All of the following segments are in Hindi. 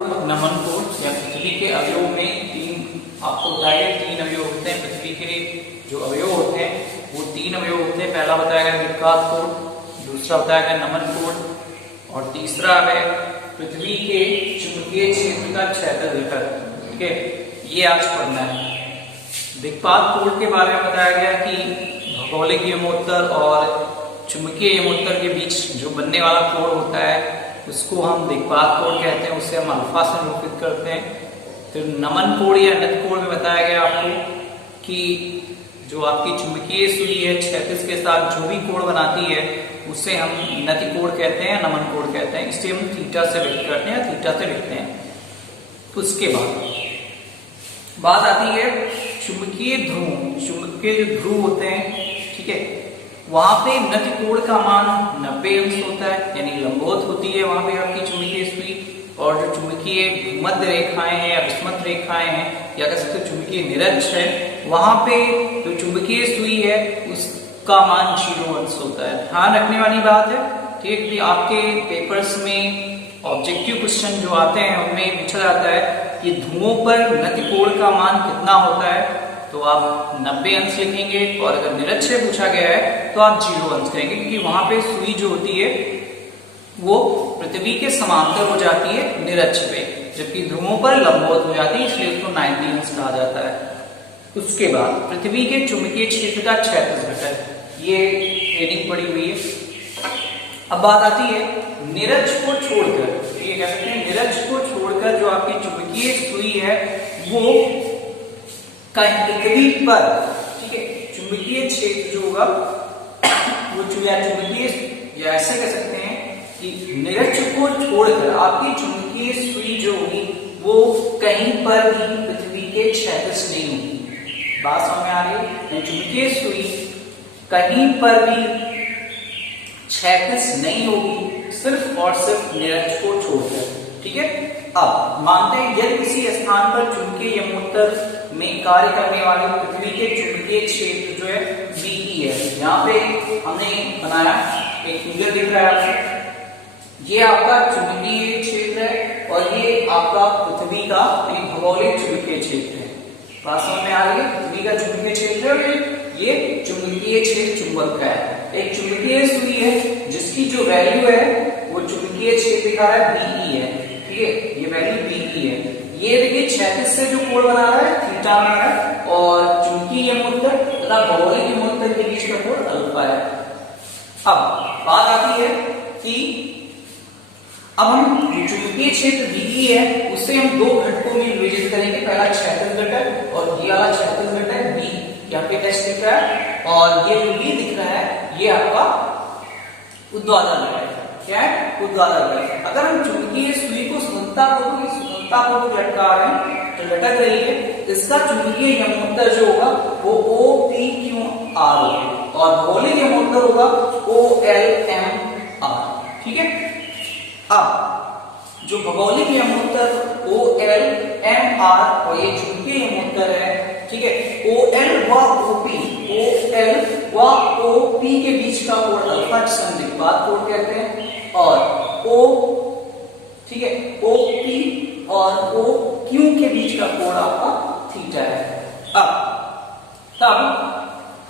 नमन कोण या पृथ्वी के अवयव में आपको बताया गया 3 अवयव होते हैं। पृथ्वी के जो अवयव होते हैं वो 3 अवयव होते हैं। पहला बताया गया विख्यात कोण, दूसरा बताया गया नमन कोण और तीसरा है पृथ्वी के चुंबकीय क्षेत्र का क्षैतिज घटक। ठीक है, ये आज पढ़ना है। दिक्पात कोण के बारे में बताया गया कि भौगोलिक यमोत्तर और चुंबकीय यमोत्तर के बीच जो बनने वाला कोण होता है उसको हम दिक्पात कोण कहते हैं, उससे हम अल्फा से निरूपित करते हैं। फिर नमन कोण या नत कोण में बताया गया आपको कि जो आपकी चुंबकीय सुई है क्षैतिज के साथ जो भी कोण बनाती है उसे हम नति कोण कहते हैं, नमन कोण कहते हैं। इससे हम थीटा से व्यक्त करते हैं, थीटा से लिखते हैं। उसके बाद बात आती है चुंबकीय ध्रुव। चुंबकीय जो ध्रुव होते हैं, ठीक है, वहां पे नति कोण का मान 90 अंश होता है, यानी लंबवत होती है वहां पे आपकी चुंबकीय सुई। और जो चुंबकीय भूमध्य रेखाएं हैं या विषमत रेखाएं हैं या कह सकते चुंबकीय निरक्ष है, वहां पे जो चुंबकीय सुई है उसका मान 0 अंश होता है। ध्यान रखने वाली बात है, ठीक है, आपके पेपर्स में ऑब्जेक्टिव क्वेश्चन जो आते हैं उनमें पूछा जाता है कि ध्रुवों पर नति कोण का मान कितना होता है, तो आप 90 अंश लिखेंगे। और अगर निरक्ष से पूछा गया है तो आप 0 अंश करेंगे, क्योंकि वहां पे सुई जो होती है वो पृथ्वी के समांतर हो जाती है निरक्ष पे, जबकि ध्रुवों पर लंबवत हो जाती है, इसलिए उसको 90 अंश कहा जाता है। उसके बाद पृथ्वी के चुंबकीय क्षेत्र का क्षैतिज घटक, ये ट्रेनिंग पड़ी हुई है। अब बात आती है निरक्ष को छोड़कर, ये कह सकते हैं निरक्ष को छोड़कर जो आपकी चुंबकीय सुई है वो पृथ्वी पर, ठीक है, चुंबकीय क्षेत्र जो होगा वो चुंबकीय या ऐसे कह सकते हैं कि निरक्ष को छोड़कर आपकी चुंबकीय सुई जो होगी वो कहीं पर भी पृथ्वी के क्षैतिज नहीं होगी। बात समझ में आ रही है? चुंबकीय सुई कहीं पर भी क्षैतिज नहीं होगी, सिर्फ और सिर्फ निरक्ष को छोड़कर। ठीक है, अब मानते हैं यदि किसी स्थान पर चुंबकीय यमोत्तर में कार्य करने वाले पृथ्वी के चुंबकीय क्षेत्र जो है BE है। यहाँ पे हमने बनाया एक फिगर दिख रहा है आपको, ये आपका चुंबकीय क्षेत्र है और ये आपका पृथ्वी का एक भौगोलिक चुंबकीय क्षेत्र है। बात समझ में आ रही है? पृथ्वी का चुंबकीय क्षेत्र है, ये चुंबकीय क्षेत्र चुंबक का है। एक चुंबकीय सुई है जिसकी जो वैल्यू है वो चुंबकीय क्षेत्र दिखा रहा है BE है, ठीक है, ये वैल्यू BE है। ये देखिए क्षैतिज से जो कोण बना रहा है थीटा बना रहा है और चुंबकीय यमोत्तर तथा भौगोलिक यमोत्तर के बीच का कोण अल्फा है। अब बात आती है कि अब हम चुंबकीय क्षेत्र BE है उसे हम 2 घटकों में विभाजित करेंगे। पहला क्षैतिज घटक और ये वाला क्षैतिज घटक B, यहाँ पे टेस्ट दिख रहा है, और ये जो B दिख रहा है ये आपका ऊर्ध्वाधर घटक है। क्या है? ऊर्ध्वाधर घटक। अगर हम चुंबकीय सुई को सुगमतापूर्वक लटका रहे हैं तो लटक रही है, इसका चुंबकीय यमोत्तर जो होगा वो OPQR होगा और भौगोलिक यमोत्तर होगा OLMR। ठीक है, अब जो भौगोलिक यमोत्तर OLMR और ये चुंबकीय यमोत्तर है, ठीक है, OL व OP के बीच का कोण अल्फा जिसे हम दिक्पात कोण कहते हैं, और O, ठीक है, OP और OQ के बीच का कोण आपका थीटा है। तब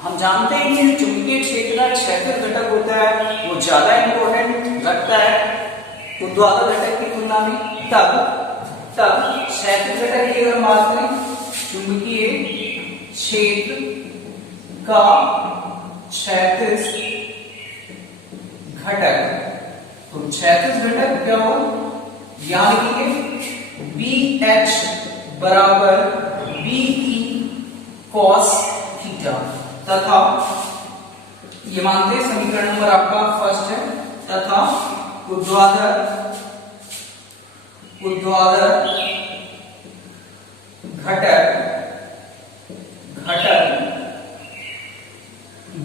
हम जानते हैं कि चुंबकीय क्षेत्र का क्षैतिज घटक होता है वो ज्यादा इंपॉर्टेंट लगता है ऊर्ध्वाधर घटक की तुलना में। तब क्षैतिज घटक की अगर बात करें, चुंबकीय क्षेत्र का क्षैतिज घटक, तो क्षैतिज घटक क्या होगा, यहां लिखेंगे BH बराबर BE cos थीटा, तथा ये मानते हैं समीकरण नंबर आपका फर्स्ट है, तथा ऊर्ध्वाधर घटक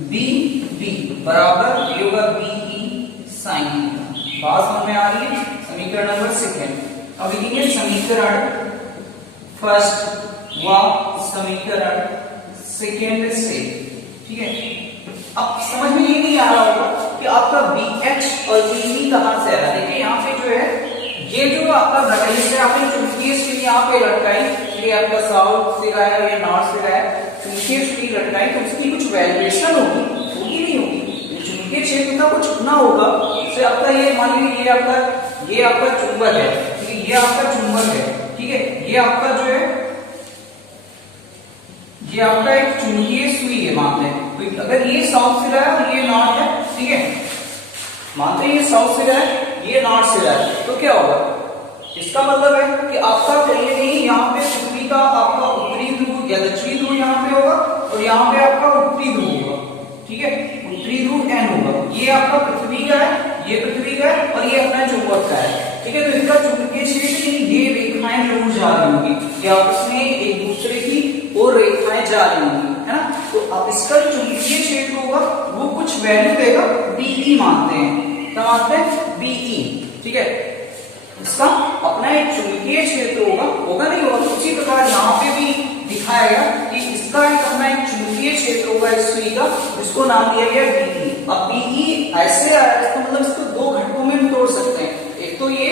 BB बराबर ये होगा BE sin थीटा। बात समझ में आ रही है? समीकरण नंबर सेकंड। अब लिखेंगे समीकरण फर्स्ट व समीकरण सेकंड से, ठीक है। अब समझ में ये नहीं आ रहा होगा कि आपका BH और BE कहां से आ रहा है। देखिए यहाँ पे जो है ये जो आपका घटक, जिसे आपने यहाँ पे लटकाई, ये आपका साउथ से रहा है या नॉर्थ से रहा है, चुंबकीय सुई लटकाई तो उसकी कुछ वैल्यूएशन होगी, होगी नहीं होगी, चुंबकीय क्षेत्र का कुछ ना होगा। जैसे आपका ये मान लीजिए ये आपका चुंबक है, ठीक है, ये आपका चुंबक है, ठीक है, ये आपका जो है ये आपका एक चुंबकीय सुई है मानते हैं। तो अगर ये साउथ से रहा है और ये नॉर्थ है, ठीक है, मानते हैं ये साउथ से रहा है, ये नॉर्थ से रहा है, तो क्या होगा, इसका मतलब है कि आपका कहीं नहीं यहाँ पे पृथ्वी का आपका उत्तरी ध्रुव या दक्षिणी ध्रुव यहाँ पे होगा और यहाँ पे आपका उत्तरी ध्रुव होगा, ठीक है, उत्तरी ध्रुव एन होगा। ये आपका पृथ्वी का है, ये पृथ्वी का है और ये अपना चुंबक का है, ठीक है। तो इसका चुंबकीय क्षेत्र ये रेखाएं जरूर जा रही होंगी, ये आपस में एक दूसरे की और रेखाएं जा रही होंगी, है ना। तो अब इसका चुंबकीय क्षेत्र होगा वो कुछ वैल्यू देगा, बीई मानते हैं, क्या मानते हैं, बीई, ठीक है। इसका अपना एक चुंबकीय क्षेत्र होगा नहीं होगा। उसी प्रकार यहाँ पे भी दिखाएगा कि इसका एक अपना एक चुंबकीय क्षेत्र होगा इस सुई का, जिसको नाम दिया गया बीई। अब बीई ऐसे आया, इसका मतलब इसको दो घटकों में तोड़ सकते हैं, एक तो ये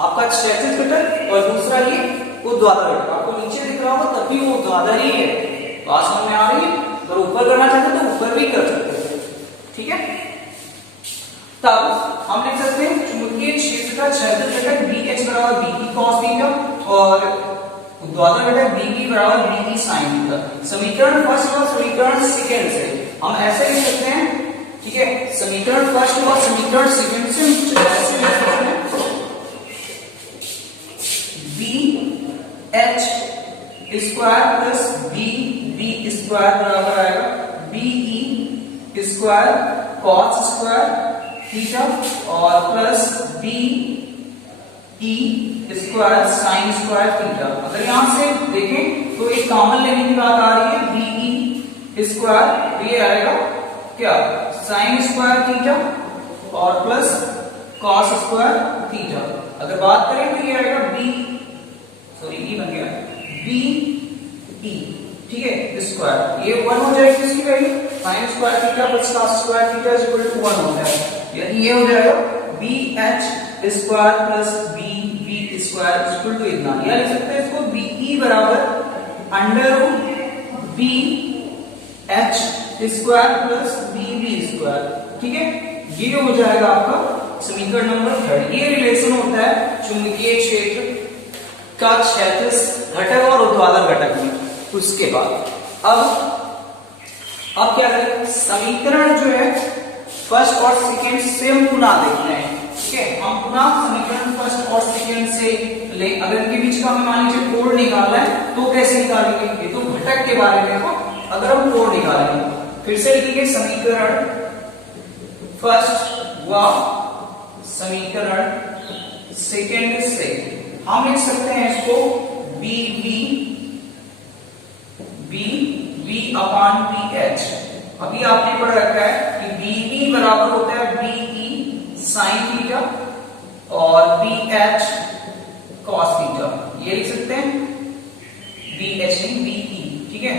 आपका क्षैतिज घटक और दूसरा ये ऊर्ध्वाधर घटक। आपको नीचे दिख रहा होगा तभी वो ऊर्ध्वाधर ही है, बात समझ में आ रही है। अगर ऊपर करना चाहते तो ऊपर भी कर सकते हैं, ठीक है। तब हम लिख सकते हैं चुंबकीय क्षेत्र का क्षैतिज घटक BH बराबर BE cos थीटा और ऊर्ध्वाधर घटक BB बराबर BE sin थीटा। समीकरण फर्स्ट और समीकरण सेकंड से हम ऐसे लिख सकते हैं, ठीक है, समीकरण फर्स्ट और समीकरण सेकंड से ऐसे लिख सकते हैं BH square plus BB square बराबर आएगा BE square cos square theta और plus BE square sine square theta. अगर यहां से देखें तो एक कॉमन लेने की बात आ रही है, BE स्क्वायर ये आएगा क्या, साइन स्क्वायर थीटा और प्लस कॉस स्क्वायर थीटा। अगर बात करें तो ये आएगा ई बन गया BE, ठीक है, स्क्वायर, ये 1 हो जाएगी इसकी value, sine square theta plus cos square theta is equal to 1 हो जाएगा, यानी ये हो जाएगा BH square plus BB square is equal to इतना। या लिख सकते हैं इसको BE बराबर under root BH square plus BB square, ठीक है। ये हो जाएगा आपका समीकरण नंबर 3। ये रिलेशन होता है चुंबकीय क्षेत्र का क्षैतिज घटक और ऊर्ध्वाधर घटक में। उसके बाद अब क्या करें, समीकरण जो है फर्स्ट और सेकंड से हम पुनः देखते हैं, ठीक है। हम पुनः समीकरण फर्स्ट और सेकंड से ले, अगर इनके बीच का हमें मान लीजिए कोण निकालना है तो कैसे निकालेंगे, ये तो घटक के बारे में हो। अगर हम कोण निकालेंगे फिर से लिखेंगे समीकरण फर्स्ट व समीकरण सेकंड से हम लिख सकते हैं इसको B अपान BH। अभी आपने पढ़ रखा है कि BB बराबर होता है BE साइन थीटा और BH कॉस थीटा। ये लिख सकते हैं BH नहीं BE, ठीक है,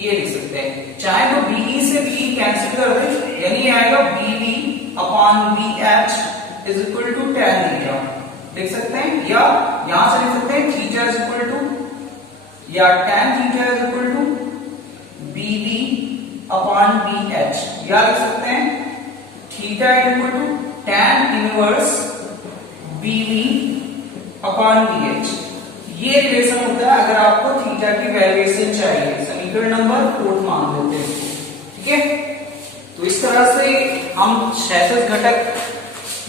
ये लिख सकते हैं। चाहे तो BE से BE कैंसिल कर दें, यानी आएगा BB upon BH is equal to tan theta, लिख सकते हैं। या यहां से लिख सकते हैं थीटा इज इक्वल टू या tan theta is equal to BB upon BH, या लिख सकते हैं theta equal to tan inverse BB upon BH। ये रिलेशन होता है अगर आपको थीटा की वैल्यूएशन चाहिए। समीकरण नंबर 4 मान लेते हैं, ठीक है। तो इस तरह से हम क्षैतिज घटक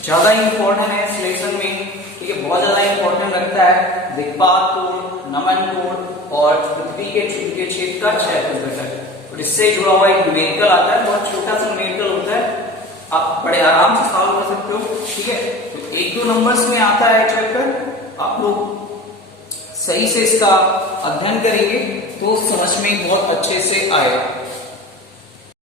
ज्यादा इंपॉर्टेंट है इस लेसन में, ठीक है, बहुत ज्यादा इंपॉर्टेंट लगता है। दिक्पात कोण, नमन कोण और पृथ्वी के चुंबकीय क्षेत्र का क्षैतिज घटक, और इससे जुड़ा हुआ एक न्यूमेरिकल आता है, बहुत छोटा सा न्यूमेरिकल होता है, आप बड़े आराम से सॉल्व कर सकते हो, ठीक है। तो 1-2 नंबर्स में आता है चैप्टर, आप लोग सही से इसका अध्ययन करेंगे तो समझ में बहुत अच्छे से आएगा।